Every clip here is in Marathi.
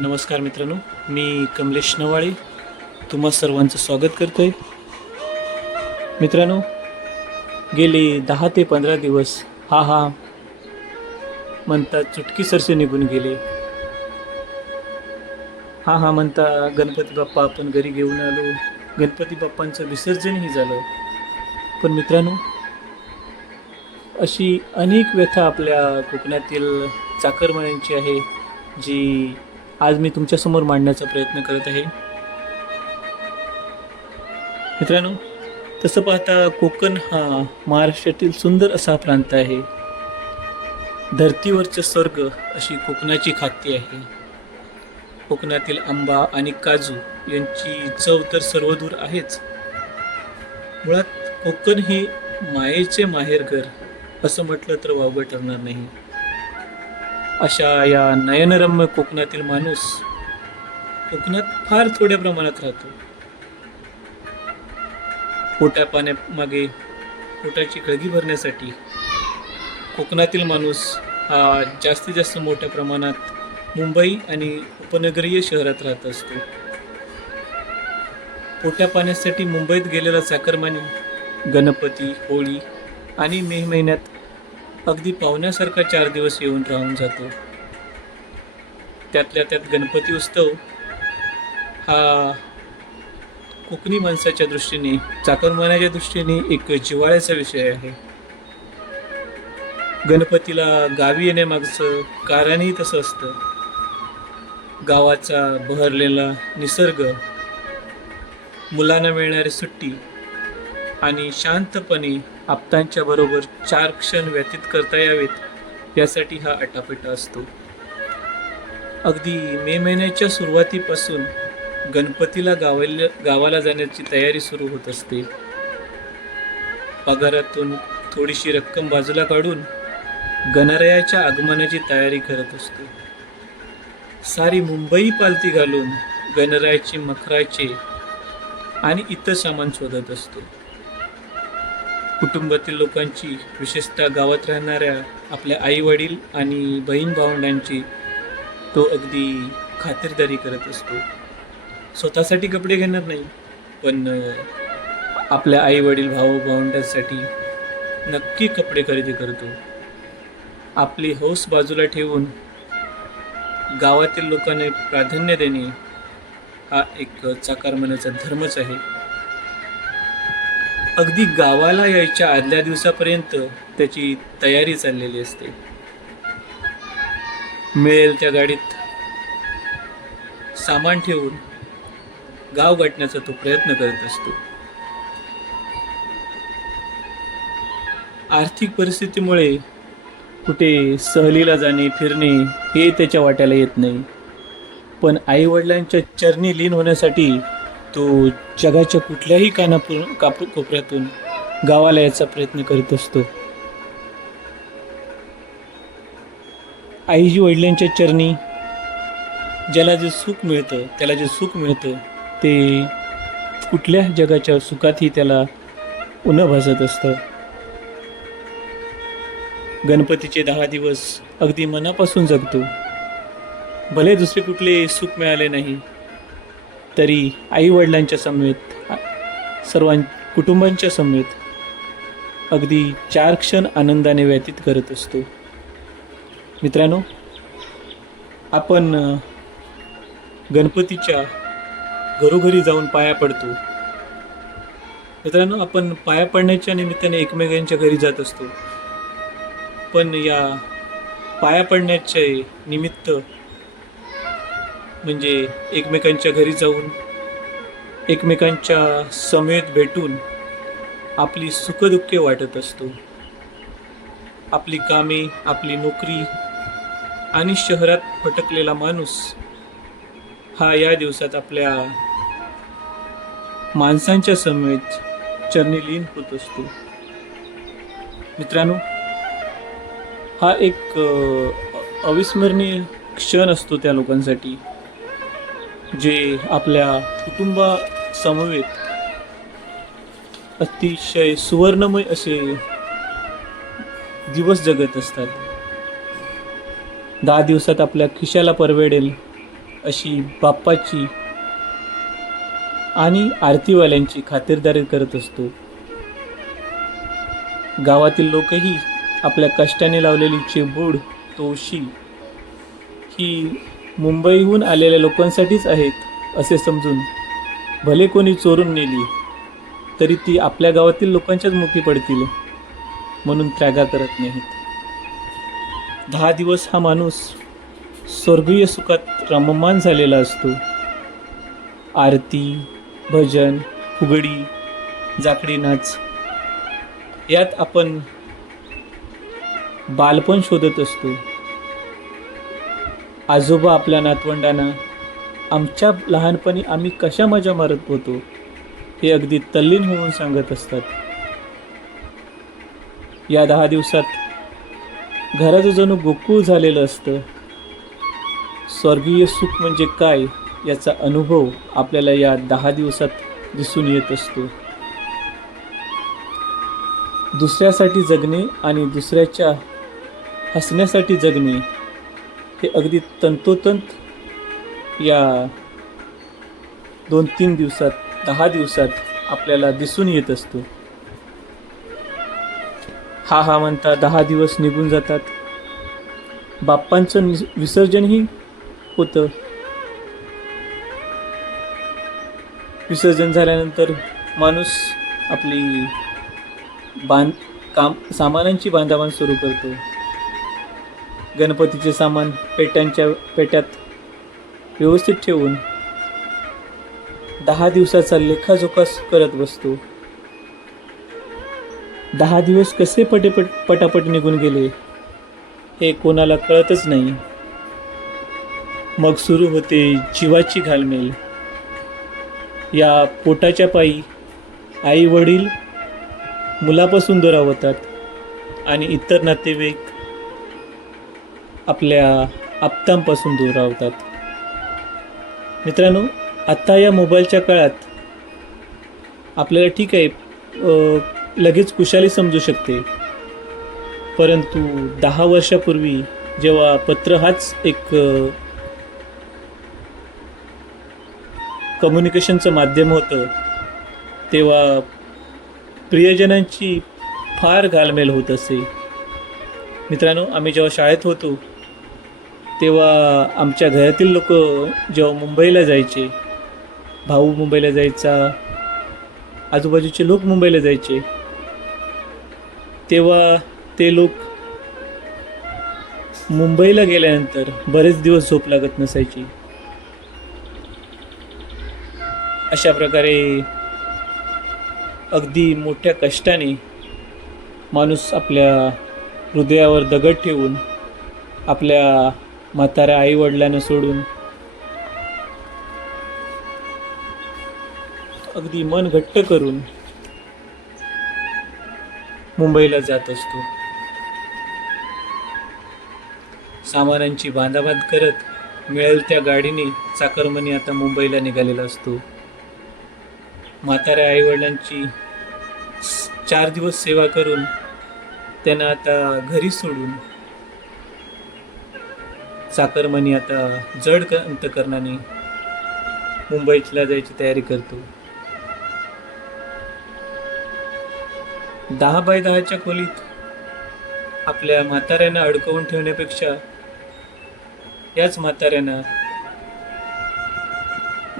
नमस्कार मित्रांनो मी कमलेश नवाळे. तुम्हा सर्वांचं स्वागत करतो आहे मित्रांनो गेले दहा ते पंधरा दिवस हा हा म्हणता चुटकी सरसे निघून गेले. हा हा म्हणता गणपती बाप्पा आपण घरी घेऊन आलो. गणपती बाप्पांचं विसर्जनही झालं. पण मित्रांनो अशी अनेक व्यथा आपल्या कोकणातील चाकरमान्यांची आहे जी आज मी तुमच्यासमोर मांडण्याचा प्रयत्न करत आहे. मित्रांनो तसं पाहता कोकण हा महाराष्ट्रातील सुंदर असा प्रांत आहे. धर्तीवरचं स्वर्ग अशी कोकणाची खाती आहे. कोकणातील आंबा आणि काजू यांची चव तर सर्वदूर आहेच. मुळात कोकण हे मायेचे माहेरघर असं म्हटलं तर वावगं ठरणार नाही. अशा या नयनरम्य कोकणातील माणूस कोकणात फार थोड्या प्रमाणात राहतो. पोट्या पाण्यामागे पोटाची खळगी भरण्यासाठी कोकणातील माणूस हा जास्तीत जास्त मोठ्या प्रमाणात मुंबई आणि उपनगरीय शहरात राहत असतो. पोट्या पाण्यासाठी मुंबईत गेलेला चाकरमानी गणपती होळी आणि मे महिन्यात अगदी पाहुण्यासारखा चार दिवस येऊन राहून जातो. त्यातल्या त्यात गणपती उत्सव हा कोकणी माणसाच्या दृष्टीने चाकरमानाच्या दृष्टीने एक जिव्हाळ्याचा विषय आहे. गणपतीला गावी येण्यामागचं कारणही तसं असतं. गावाचा बहरलेला निसर्ग मुलांना मिळणारी सुट्टी आणि शांतपणे आप्तांच्या बरोबर चार क्षण व्यतीत करता यावेत यासाठी हा आटापिटा असतो. अगदी मे महिन्याच्या सुरुवातीपासून गणपतीला गावाला गावाला जाण्याची तयारी सुरू होत असते. पगारातून थोडीशी रक्कम बाजूला काढून गणरायाच्या आगमनाची तयारी करत असतो. सारी मुंबई पालती घालून गणरायाचे मखराचे आणि इतर सामान शोधत असतो. कुटुंबातील लोकांची विशेषतः गावात राहणाऱ्या आपल्या आईवडील आणि बहीण भावंडांची तो अगदी खातिरदारी करत असतो. स्वतःसाठी कपडे घेणार नाही पण आपल्या आईवडील भाऊ भावंडांसाठी नक्की कपडे खरेदी करतो. आपली हौस बाजूला ठेवून गावातील लोकांना प्राधान्य देणे हा एक चाकारमानाचा धर्मच आहे. अगदी गावाला यायच्या आदल्या दिवसापर्यंत त्याची तयारी चाललेली असते. मिळेल त्या गाडीत सामान ठेवून गाव गाठण्याचा तो प्रयत्न करत असतो. आर्थिक परिस्थितीमुळे कुठे सहलीला जाणे फिरणे हे त्याच्या वाट्याला येत नाही. पण आईवडिलांच्या चरणी लीन होण्यासाठी तो जगाच्या कुठल्याही कानापूर कापू कोपऱ्यातून गावाला याचा प्रयत्न करत असतो. आईजी वडिलांच्या चरणी ज्याला जे सुख मिळतं त्याला जे सुख मिळतं ते कुठल्या जगाच्या सुखातही त्याला उन्ह भासत असतं. गणपतीचे दहा दिवस अगदी मनापासून जगतो. भले दुसरे कुठले सुख मिळाले नाही तरी आईवडिलांच्या समेत सर्वां कुटुंबांच्या समेत अगदी चार क्षण आनंदाने व्यतीत करत असतो. मित्रांनो आपण गणपतीच्या घरोघरी जाऊन पाया पडतो. मित्रांनो आपण पाया पडण्याच्या निमित्ताने एकमेकांच्या घरी जात असतो. पण या पाया पडण्याचे निमित्त म्हणजे एकमेकांच्या घरी जाऊन एकमेकांच्या समेत भेटून आपली सुखदुःखे वाटत असतो. आपली कामे आपली नोकरी आणि शहरात भटकलेला माणूस हा या दिवसात आपल्या माणसांच्या समेत चरणीलीन होत असतो. मित्रांनो हा एक अविस्मरणीय क्षण असतो त्या लोकांसाठी. जे आपल्या कुटुंबासमवेत अतिशय सुवर्णमय असे दिवस जगत असतात. दहा दिवसात आपल्या खिशाला परवडेल अशी बाप्पाची आणि आरतीवाल्यांची खातिरदारी करत असतो. गावातील लोकही आपल्या कष्टाने लावलेली चेबूड तोशी ही मुंबईहून आलेल्या लोकांसाठीच आहेत असे समजून भले कोणी चोरून नेली तरी ती आपल्या गावातील लोकांच्याच मुखी पडतील म्हणून त्यागा करत नाहीत. दहा दिवस हा माणूस स्वर्गीय सुखात रममान झालेला असतो. आरती भजन फुगडी जाकडी नाच यात आपण बालपण शोधत असतो. आजोबा आपल्या नातवंडांना आमच्या लहानपणी आम्ही कशा मजा मारत होतो? हे अगदी तल्लीन होऊन सांगत असतात. या दहा दिवसात घराचं जणू गोकुळ झालेलं असतं. स्वर्गीय सुख म्हणजे काय याचा अनुभव आपल्याला या दहा दिवसात दिसून येत असतो. दुसऱ्यासाठी जगणे आणि दुसऱ्याच्या हसण्यासाठी जगणे हे अगदी तंतोतंत या दोन तीन दिवसात दहा दिवसात आपल्याला दिसून येत असतो. हा हा म्हणता दहा दिवस निघून जातात. बाप्पांचं विसर्जनही होतं. विसर्जन झाल्यानंतर माणूस आपली बांध काम सामानांची बांधाबांध सुरू करतो. गणपतीचे सामान पेट्यांच्या पेट्यात व्यवस्थित ठेवून दहा दिवसाचा लेखाजोखा करत बसतो. दहा दिवस कसे पटेपट पटापट निघून गेले हे कोणाला कळतच नाही. मग सुरू होते जीवाची घालमेल. या पोटाच्या पायी आई वडील मुलापासून दुरावतात आणि इतर नातेवाईक आपल्या आप्तांपासून राहतात. मित्रांनो आत्ता या मोबाईलच्या काळात आपल्याला ठीक आहे लगेच कुशाली समजू शकते. परंतु दहा वर्षापूर्वी जेव्हा पत्र हाच एक कम्युनिकेशनचं माध्यम होतं तेव्हा प्रियजनांची फार घालमेल होत असे. मित्रांनो आम्ही जेव्हा शाळेत होतो तेव्हा आमच्या घरातील लोक जेव्हा मुंबईला जायचे भाऊ मुंबईला जायचा आजूबाजूचे लोक मुंबईला जायचे तेव्हा ते लोक मुंबईला गेल्यानंतर बरेच दिवस झोप लागत नसायची. अशा प्रकारे अगदी मोठ्या कष्टाने माणूस आपल्या हृदयावर दगड ठेवून आपल्या म्हाताऱ्या आई वडिलांना सोडून. अगदी मन घट्ट करून मुंबईला जात असतो. सामानांची बांधाबांध करत मिळेल त्या गाडीने चाकरमनी आता मुंबईला निघालेला असतो. म्हाताऱ्या आईवडिलांची चार दिवस सेवा करून त्यांना आता घरी सोडून चाकरमानी आता जड क अंतकरणाने मुंबईतला जायची तयारी करतो. दहा बाय दहाच्या खोलीत आपल्या म्हाताऱ्यांना अडकवून ठेवण्यापेक्षा याच म्हाताऱ्यांना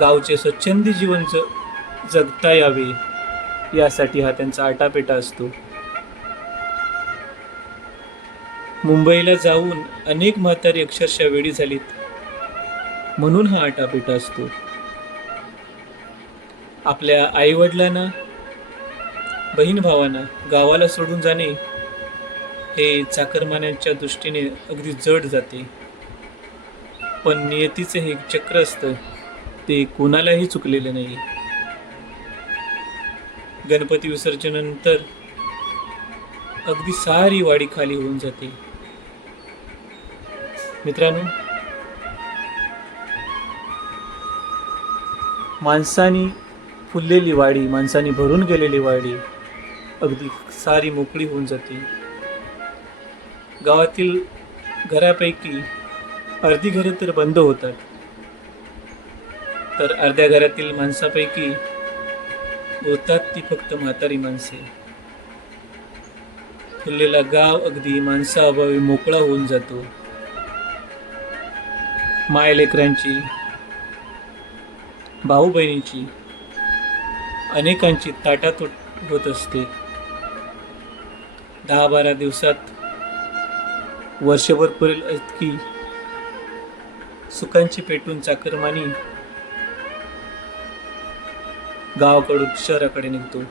गावचे स्वच्छंदी जीवन जगता यावे यासाठी हा त्यांचा आटापेटा असतो. मुंबईला जाऊन अनेक म्हातारी अक्षरशः वेळी झालीत. म्हणून हा आटापिटा असतो. आपल्या आईवडिलांना बहीण भावांना गावाला सोडून जाणे हे चाकरमान्यांच्या दृष्टीने अगदी जड जाते. पण नियतीचं हे चक्र असतं ते कोणालाही चुकलेलं नाही. गणपती विसर्जनानंतर अगदी सारी वाडी खाली होऊन जाते. मित्रांनो. माणसानी फुललेली वाडी माणसानी भरून गेलेली वाडी अगदी सारी मोकळी होऊन जाते. गावातील घरापैकी अर्धी घरे तर बंद होतात. तर अर्ध्या घरातील माणसापैकी होतात ती फक्त म्हातारी माणसे. फुललेला गाव अगदी माणसाअभावी मोकळा होऊन जातो. माय लेकरांची भाऊ बहिणीची अनेकांची ताटातूट होत असते. दहा बारा दिवसात वर्षभर पुरेल इतकी सुखांची पेटून चाकरमानी गावाकडून शहराकडे निघतो.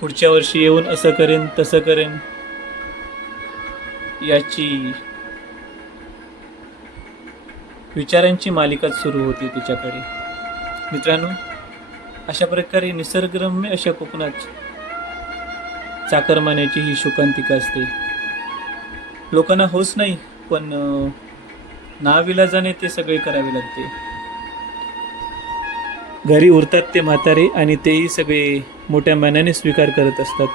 पुढच्या वर्षी येऊन असं करेन तसं करेन याची विचारांची मालिकाच सुरू होती तिच्याकडे. मित्रांनो अशा प्रकारे निसर्गरम्य अशा कोकणात चाकरमान्याची ही शोकांतिका असते. लोकांना होच नाही पण नाविलाजाने ते सगळे करावे लागते. घरी उरतात ते म्हातारे आणि तेही सगळे मोठ्या मनाने स्वीकार करत असतात.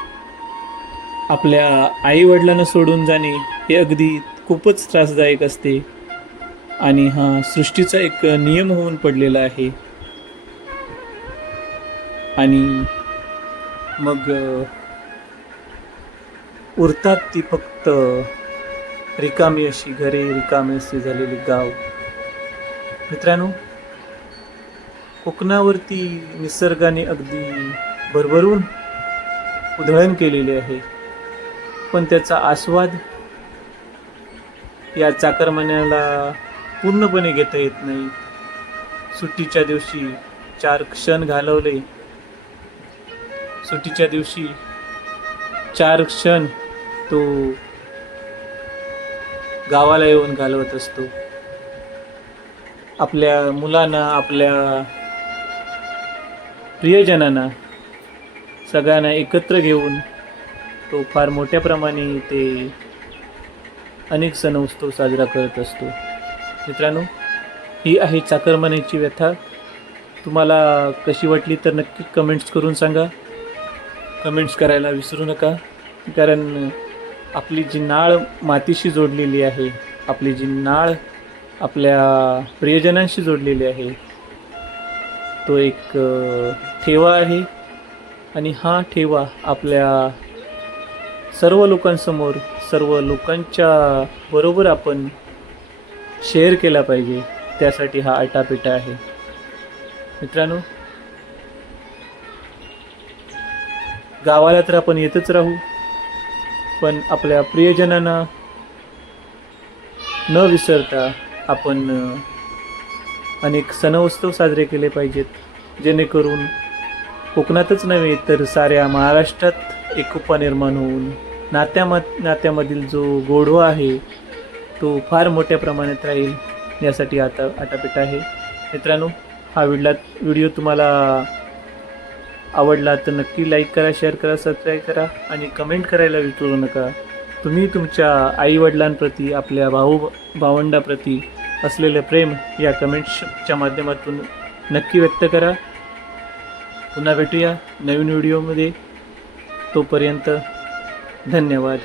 आपल्या आई वडिलांना सोडून जाणे हे अगदी खूपच त्रासदायक असते. आणि हा सृष्टीचा एक नियम होऊन पडलेला आहे. आणि मग उरतात ती फक्त रिकामी अशी घरे रिकामी अशी झालेली गाव. मित्रांनो कोकणावरती निसर्गाने अगदी भरभरून उधळण केलेली आहे. पण त्याचा आस्वाद या चाकरमान्याला पूर्णपणे घेता येत नाही. सुट्टीच्या दिवशी चार क्षण घालवले. सुट्टीच्या दिवशी चार क्षण तो गावाला येऊन घालवत असतो. आपल्या मुलांना आपल्या प्रियजनांना सगळ्यांना एकत्र घेऊन तो फार मोठ्या प्रमाणे ते अनेक सण उत्सव साजरा करत असतो. मित्रांनो ही आहे चाकरमान्याची व्यथा. तुम्हाला कशी वाटली तर नक्की कमेंट्स करून सांगा. कमेंट्स करायला विसरू नका कारण आपली जी नाळ मातीशी जोडलेली आहे आपली जी नाळ आपल्या प्रियजनांशी जोडलेली आहे तो एक ठेवा आहे. आणि हा ठेवा आपल्या सर्व लोकांसमोर सर्व लोकांच्या बरोबर आपण शेअर केला पाहिजे. त्यासाठी हा आटापिटा आहे. मित्रांनो गावाला तर आपण येतच राहू पण आपल्या प्रियजनांना न विसरता आपण अनेक सणउत्सव साजरे केले पाहिजेत जेणेकरून कोकणातच नव्हे तर साऱ्या महाराष्ट्रात एकोपा निर्माण होऊन नात्याम नात्यामधील जो गोडवा आहे तो फार मोठ्या प्रमाणात राहील यासाठी आता आटापिटा आहे. मित्रांनो हा व्हिडला व्हिडिओ तुम्हाला आवडला तर नक्की लाईक करा शेअर करा सबस्क्राईब करा आणि कमेंट करायला विसरू नका. तुम्ही तुमच्या आईवडिलांप्रती आपल्या भाऊ भावंडाप्रती असलेले प्रेम या कमेंट्सच्या माध्यमातून नक्की व्यक्त करा. पुन्हा भेटूया नवीन व्हिडिओमध्ये. तोपर्यंत धन्यवाद.